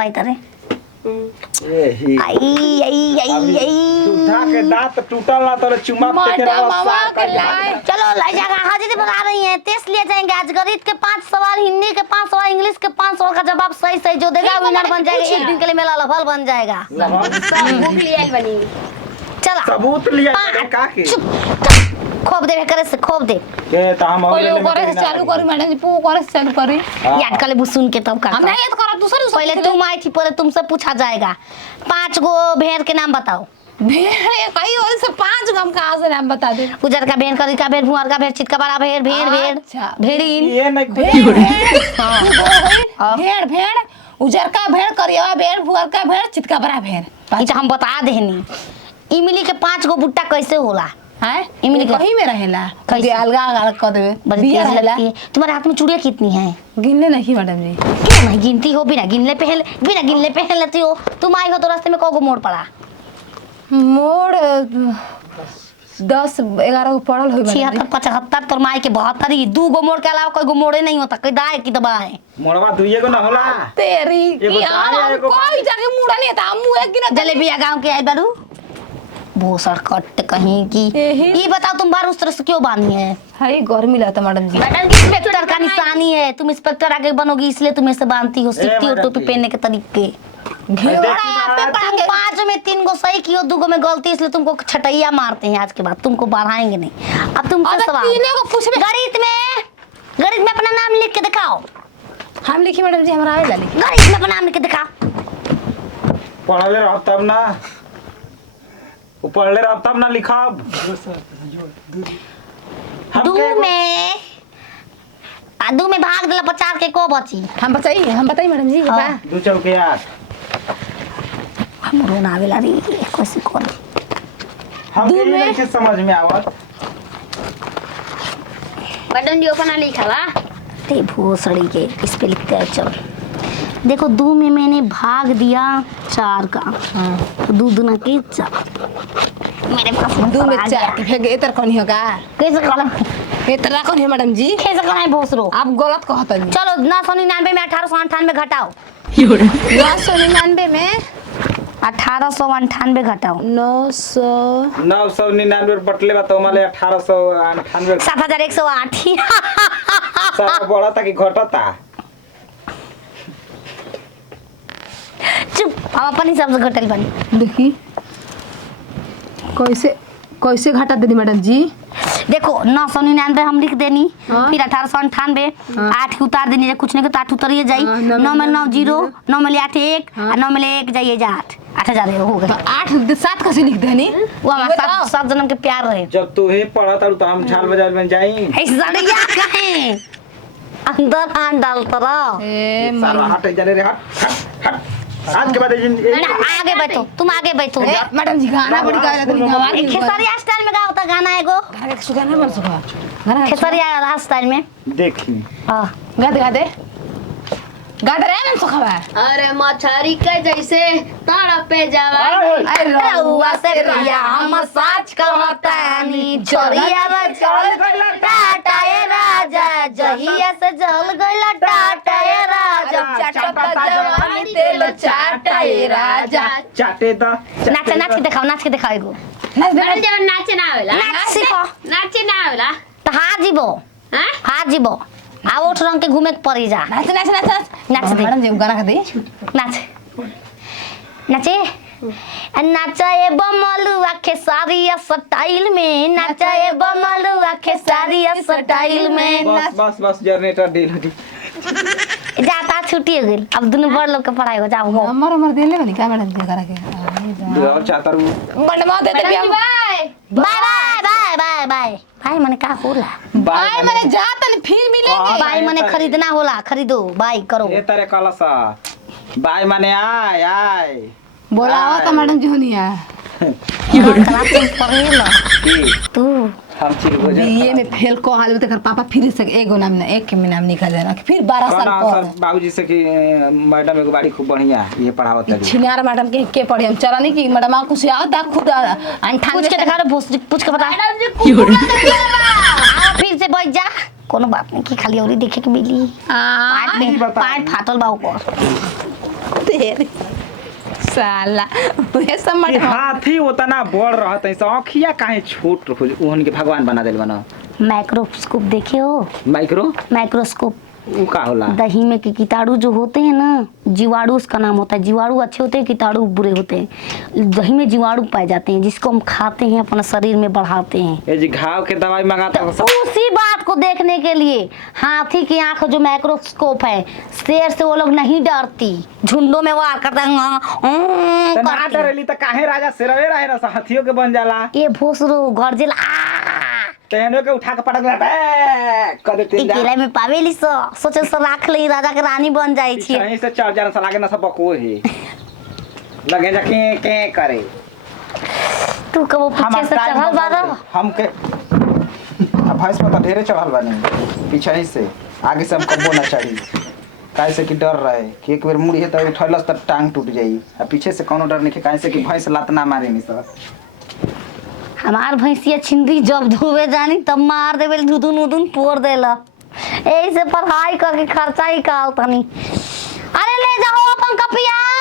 बतावा इतरे यही आई आई आई आई टूटा के दांत टूटल ना तो चुमा पे के मामा के लाए चलो ले जाएगा हाजिरी बना रही है टेस्ट लिए जाएंगे आज गणित के 5 सवाल हिंदी के 5 सवाल इंग्लिश के 5 सवाल का जवाब सही सही जो देगा विनर बन जाएगा एक दिन के लिए मेरा लफल बन जाएगा सब भूख लिया बनी चला सबूत लिया का के खोप दे करे से खोप दे के त हम पहले ऊपर से चालू करी मैडम जी पू ऊपर से चालू करी याद कर ले सुन के तब का हम नहीं याद करा दूसरे पहले तुम आई थी पहले तुमसे पूछा जाएगा 5 गो भेड़ के नाम बताओ भेड़ कई और से 5 गम का से नाम बता दे उजर का भेड़ करी का भेड़ भुआर का भेड़ चितका बड़ा भेड़ भेड़ भेड़ अच्छा भेड़ीन ये नहीं भेड़ भेड़ उजर का भेड़ करिया भेड़ भुअर का भेड़ चितका बड़ा भेड़ ई तो हम बता देनी इमली के 5 गो बुट्टा कैसे होला हैं इमली का कहीं में रहेला कैसे? कहीं अलगा अलग कर देवे बड़ी बिया तेज रहेला लगती है तुम्हारे हाथ में चूड़ियां कितनी हैं गिनले नहीं मैडम जी क्यों नहीं गिनती हो बिना गिनले पहन लेती हो तुम आई हो तो रास्ते में कौगो मोड़ पड़ा मोड़ 10-11 पड़ल होई 76-75 तोर माई के 72 2 गो मोड़ के अलावा कोई गो मोड़े नहीं होता कोई दाए की दबाए मोड़वा दुइए को ना होला तेरी एगो यार दाएं, हम एगो कोई जगह मुड़ा नहीं था हम एक गिना जलेबिया गांव के आई बारू भोसड़ कट कहीं की एही। ये बताओ तुम बार उस तरह से क्यों बांधी है हाय गर्मी लगता मैडम जी इंस्पेक्टर का निशानी है तुम इंस्पेक्टर आगे बनोगी इसलिए तुम ऐसे बांधती हो सीखती हो मैडम टोपी जी। पहनने के तरीके घेरा पे तुम 5 में 3 गो सही कियो 2 गो में गलती इसलिए तुमको छटैया मारते हैं आज के बाद तुमको बढ़ाएंगे नहीं अब तुमसे अबे सवाल तीनों को पूछबे गणित में अपना नाम लिख के दिखाओ हम लिखी मैडम जी हमरा आवेला लिखी गणित में अपना नाम लिख के दिखाओ पढ़ले रह तब ना पढ़ले रह तब ना लिखब दू में दू में भाग दिला 50 के को बची हम बताई मैडम जी हाँ। बा 2 चौके 8 हमरो ना आवेला रे कैसे कर हम दू के में? नहीं के समझ में आवत बटन जी ओपन लिखा ते भोसड़ी के इस पे लिखते हैं चलो देखो 2 में मैंने भाग दिया 4 का तो 2 दूना के 4 मेरे पास 2 में आ 4 गया। के फेंक एतर कोनी होगा कैसे कलम एतरा कोनी मैडम जी कैसे कलम भोसरो आप गलत कहत नहीं चलो 999 में 1898 घटाओ 999 में 1898 घटाओ 900 999 बटले बा तो माले 1898 7108 सब बड़ा था कि घटता चुप हम अपन हिसाब से घटल बनी देखी कैसे घटा दे दी मैडम जी देखो 999 हम लिख देनी हाँ। फिर 1898 8 के उतार देनी कुछ नहीं तो 8 उतरिए जाई हाँ, 9 में 9 0 9 में 8 1 हाँ। और 9 में 1 जाइए जा 8000 हो गए तो 8-7 कैसे लिख देनी वो हमारा 7 जन्म के प्यार रहे जब तू ही पढ़ा था तो हम झाल बाजार में जाई ऐसा नहीं याद कहे अंदर हाथ डालता रहो ए सारा हट जाने रे हट आज के बाद आगे बैठो तुम आगे बैठो मैडम जी गाना बड़ी गा रही है खेसरिया स्टाइल में गाओ गाना एगो गाना के सुगाना मर सुगा गाना खेसरिया स्टाइल में देखी हाँ गा दे रे मैम सुखवा अरे मछरी के जैसे तड़पे जावा अरे रउआ से प्रिया हम सच कहतानी चोरिया में चल गइल टाटा ए राजा जहिया से जल गइल टाटा ए राजा चाटता जवानी तेल चाटा ए राजा चाटे दा नाच के दिखाओ एगो नाच दे बटन जब नाचे ना आवेला नाच सीखो नाचे ना आवेला तो हार जीबो हां हार जीबो आ उठ रंग के घूमे के पड़ी जा नाच नाच दे। मैडम जी गाना गा दे नाच नाचे नाचाए बमलुआ खेसारिया स्टाइल में नाचाए बमलुआ खेसारिया स्टाइल में बस जनरेटर डील लगी जाता छुट्टी हो गई अब दोनों बड़ लोग के पढ़ाई हो जाओ हो हमर देले बनी का मैडम जी करा के और चाहता रू बनवा दे दे बटन जी बाय बाय भाई मने का होला भाई मैंने जा तन फिर मिलेंगे बाय मने खरीदना होला खरीदो बाय करो ये तारे कलसा बाय माने आय बोलाओ तो मैडम जी होनिया क्लास में पढ़ेला की तू हम चीज हो जाए बीए में फेल को हाल तेकर पापा फिर से एगो नाम ना एक में नाम निकाल देना फिर 12 साल सर पर बाबूजी से कि मैडम एगो बाड़ी खूब बढ़िया ये पढ़ावत है छिनार मैडम के पढ़े हम चला नहीं कि मैडम आपको से आओ दा खुद पूछ के दिखा रे पूछ के बता मैडम जी कुकुरा के आओ फिर से बैठ जा कोनो बात नहीं कि खाली औरी देखे के मिली पार्ट फाटल बा ऊपर तेरे साला वे समझ कि हाथी उतना बड़ रहत है आँखिया काहे छोट ओहन के भगवान बना देल बना। माइक्रोस्कोप देखे हो? माइक्रो माइक्रोस्कोप वो का होला? दही में के कीटाणु जो होते हैं ना, जीवाणु उसका नाम होता है। जीवाणु अच्छे होते हैं, कीटाणु बुरे होते हैं। दही में जीवाणु पाए जाते हैं जिसको हम खाते हैं, अपना शरीर में बढ़ाते हैं। ये जी घाव के दवाई मंगाता तो हो उसी बात को देखने के लिए हाथी की आंख जो माइक्रोस्कोप है, शेर से वो लोग नहीं डरती, झुंडों में वार करता ना डरेली त काहे राजा सिरवे रहे ना हाथियों के बन जाला। ये भोसरो गरजेला तेहनो के उठा के पटक दे कर देते जा। किला में पावेली सोचे से राख ले, राजा के रानी बन जाई छी। यहीं से चढ़ जाना साला के ना सब बको है लगे जा के करे। तू कबो पीछे से चढ़ल बारो? हम के भैंस में तो ढेरे चढ़ल बानी, पीछे ही से आगे से हम कबो ना चढ़ी काहे से कि डर रहे कि एक बार मुड़ी है तो उठलस त टांग टूट जाई। आ पीछे से कोनो डर नहीं काहे से कि भैंस लात ना मारे नहीं सर। हमार भैंसिया छिंदी जब धोवे जानी तब मार देवे, धुदुन उदुन पोर देला। ऐसे पढ़ाई करके खर्चा ही काल तनी। अरे ले जाओ अपन कपिया।